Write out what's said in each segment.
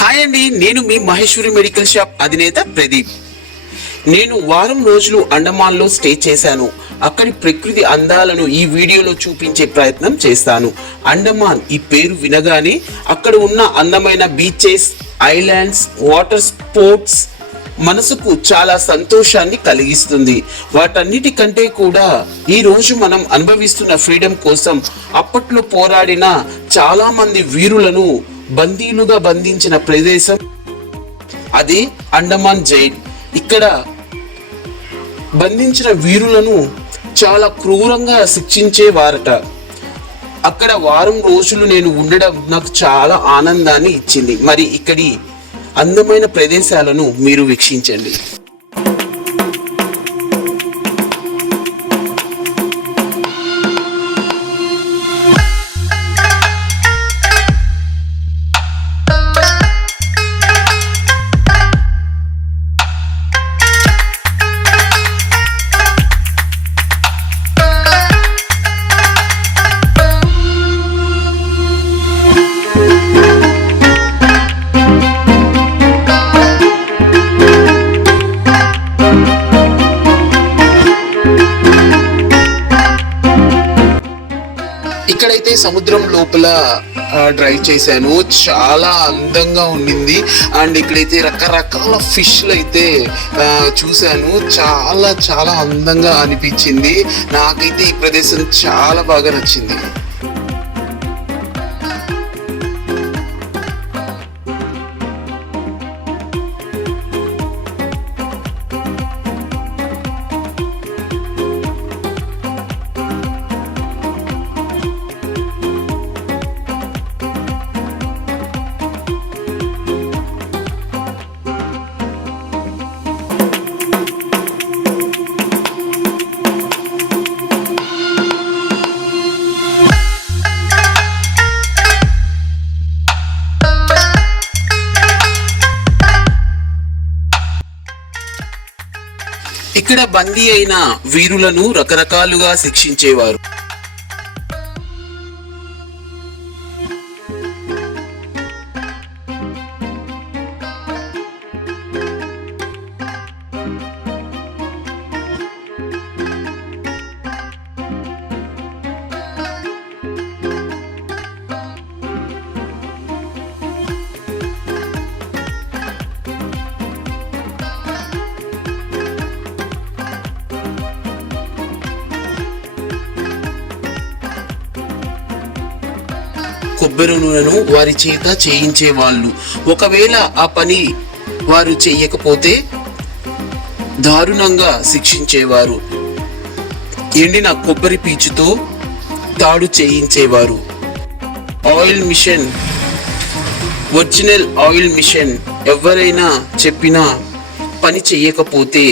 Hi అండి, నేను మీ Maheshwari medical shop అధినేత ప్రదీప్. నేను వారం రోజులు అండమాన్లో స్టే చేశాను. అక్కడి ప్రకృతి అందాలను ఈ వీడియోలో చూపించే ప్రయత్నం చేస్తాను. అండమాన్ ఈ పేరు వినగానే అక్కడ ఉన్న అందమైన బీచెస్, ఐలాండ్స్, వాటర్ స్పోర్ట్స్ మనసుకు చాలా సంతోషాన్ని కలిగిస్తుంది. వాటన్నిటికంటే కూడా ఈ రోజు మనం అనుభవిస్తున్న ఫ్రీడమ్ కోసం అప్పట్లో పోరాడిన చాలా మంది వీరులను బందీలుగా బంధించిన ప్రదేశం అది అండమాన్ జైల్. ఇక్కడ బంధించిన వీరులను చాలా క్రూరంగా శిక్షించేవారట. అక్కడ వారం రోజులు నేను ఉండడం నాకు చాలా ఆనందాన్ని ఇచ్చింది. మరి ఇక్కడి అందమైన ప్రదేశాలను మీరు వీక్షించండి. ఇక్కడైతే సముద్రం లోపల డ్రైవ్ చేశాను. చాలా అందంగా ఉండింది. అండ్ ఇక్కడైతే రకరకాల ఫిష్లు అయితే చూశాను. చాలా చాలా అందంగా అనిపించింది. నాకైతే ఈ ప్రదేశం చాలా బాగా నచ్చింది. ఇక్కడ బందీ అయిన వీరులను రకరకాలుగా శిక్షించేవారు. కొబ్బరి నూనెను వారి చేత చేయించేవాళ్ళు. ఒకవేళ ఆ పని వారు చెయ్యకపోతే దారుణంగా శిక్షించేవారు. ఎండిన కొబ్బరి పీచుతో తాడు చేయించేవారు. Oil machine, original oil machine ఎవరైనా చెప్పినా పని చెయ్యకపోతే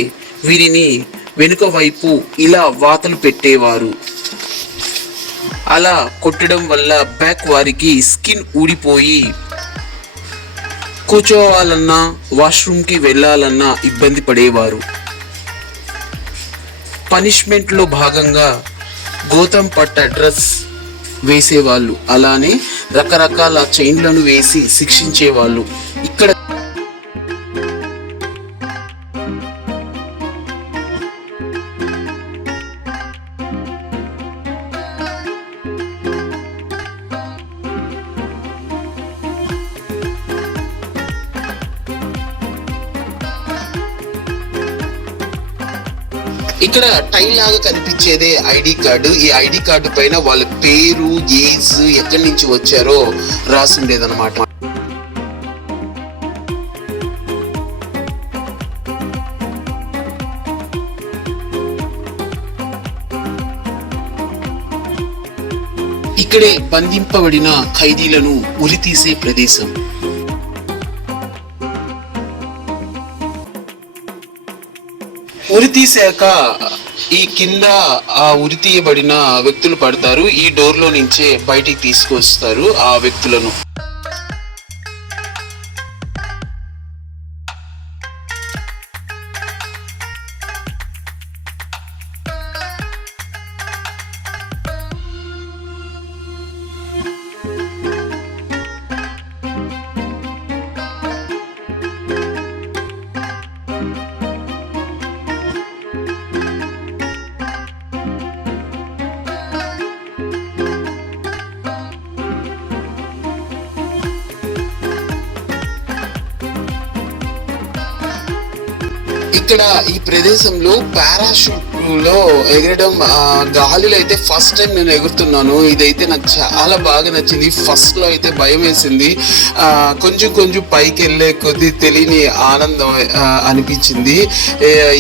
వీరిని వెనుక వైపు ఇలా వాతలు పెట్టేవారు. అలా కొట్టడం వల్ల బ్యాక్ వారికి స్కిన్ ఊడిపోయి కూర్చోవాలన్నా వాష్రూమ్కి వెళ్ళాలన్నా ఇబ్బంది పడేవారు. పనిష్మెంట్లో భాగంగా గోతం పట్ట డ్రెస్ వేసేవాళ్ళు. అలానే రకరకాల చైన్లను వేసి శిక్షించేవాళ్ళు. ఇక్కడ ఇక్కడ టైల్ లాగా కనిపించేదే ఐడి కార్డు. ఈ ఐడి కార్డు పైన వాళ్ళ పేరు, ఏజ్, ఎక్కడి నుంచి వచ్చారో రాసి ఉండేదన్నమాట. ఇక్కడే బంధింపబడిన ఖైదీలను ఉరితీసే ప్రదేశం. ఉరి తీసాక ఈ కింద ఆ ఉరి తీయబడిన వ్యక్తులు పడతారు. ఈ డోర్ లో నుంచే బయటికి తీసుకొస్తారు ఆ వ్యక్తులను. ఇక్కడ ఈ ప్రదేశంలో పారాషూట్ లో ఎగరడం, గాలిలో అయితే ఫస్ట్ టైం నేను ఎగురుతున్నాను. ఇదైతే నాకు చాలా బాగా నచ్చింది. ఫస్ట్ లో అయితే భయం వేసింది, కొంచెం కొంచెం పైకి వెళ్ళే కొద్దీ తెలియని ఆనందం అనిపించింది.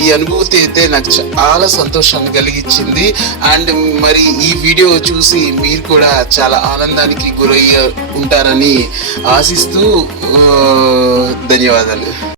ఈ అనుభూతి అయితే నాకు చాలా సంతోషాన్ని కలిగించింది. అండ్ మరి ఈ వీడియో చూసి మీరు కూడా చాలా ఆనందానికి గురయ్యి ఉంటారని ఆశిస్తూ ధన్యవాదాలు.